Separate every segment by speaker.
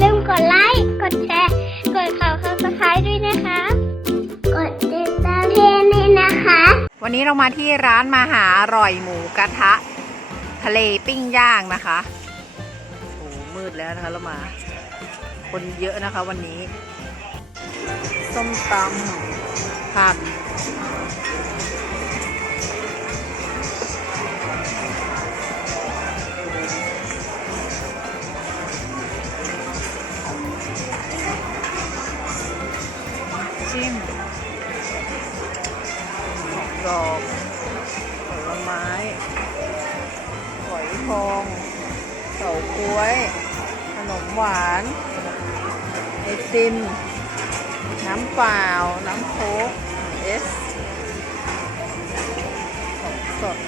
Speaker 1: ลืมกดไลค์ กดแชร์ กดข่าวข่าวสไครด้วยนะคะ กดติดตามเพจนี้นะคะ
Speaker 2: วันนี้เรามาที่ร้านมาหาอร่อยหมูกระทะ ทะเลปิ้งย่างนะคะโอ้มืดแล้วนะคะเรามา คนเยอะนะคะวันนี้ ส้มตำผัก จิ้มดอกผลไม้หอยทองเฉาก๊วย ขนมหวานไอติม น้ำเปล่า น้ำโค้กเอสของสด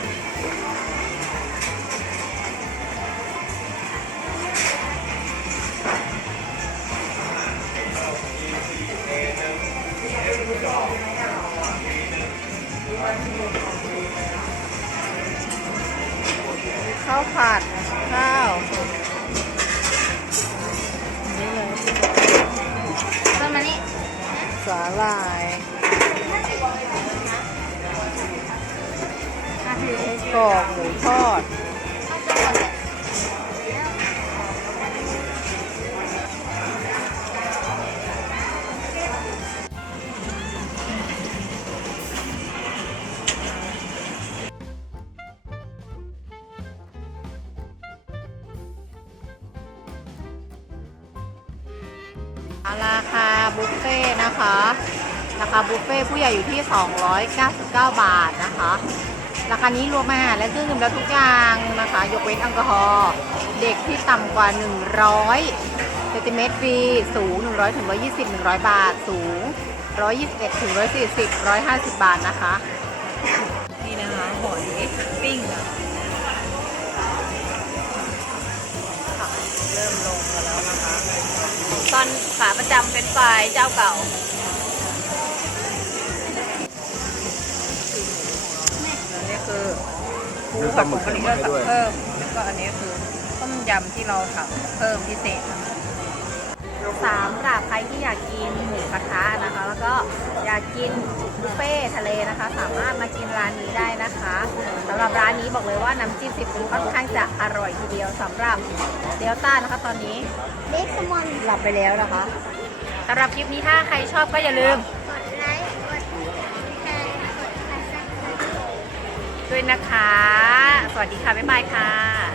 Speaker 2: ข้าวผัดข้าวนี่เลย
Speaker 1: ประมาณนี้
Speaker 2: สาหร่ายไส้กรอกหมูทอด ราคาบุฟเฟ่ต์นะคะ ราคาบุฟเฟ่ต์ผู้ใหญ่อยู่ที่ 299 บาทนะคะ ราคานี้รวมอาหารและเครื่องดื่มแล้วทุกอย่างนะคะ ยกเว้นแอลกอฮอล์เด็กที่ต่ำกว่า 100เซนติเมตรฟรีสูง 100ถึง120 100 บาท สูง 121ถึง140 150 บาทนะคะ นี่นะคะหอยปิ้ง
Speaker 3: ขาประจำเป็นฝ่ายเจ้าเก่า
Speaker 2: อันนี้คือปูผัดผงกะหรี่ที่เราสั่งเพิ่มแล้วก็อันนี้คือต้มยำที่เราสั่งเพิ่มพิเศษนะคะ สามหรับใครที่อยากกินหมูกระทะนะคะ แล้วก็อยากกินบุฟเฟ่ทะเลนะคะ สามารถมากินร้านนี้ได้นะคะสำหรับร้านนี้บอกเลยว่าน้ำจิ้มซีฟู้ดค่อนข้างจะอร่อยทีเดียวสำหรับเดลต้านะคะ ตอนนี้
Speaker 1: เบสมอน
Speaker 2: หลับไปแล้วนะคะสำหรับคลิปนี้ถ้าใครชอบก็อย่าลืม
Speaker 1: กดไลค์กดแชร์กดซับสไครต์
Speaker 2: ด้วยนะคะ สวัสดีค่ะ บ๊ายบายค่ะ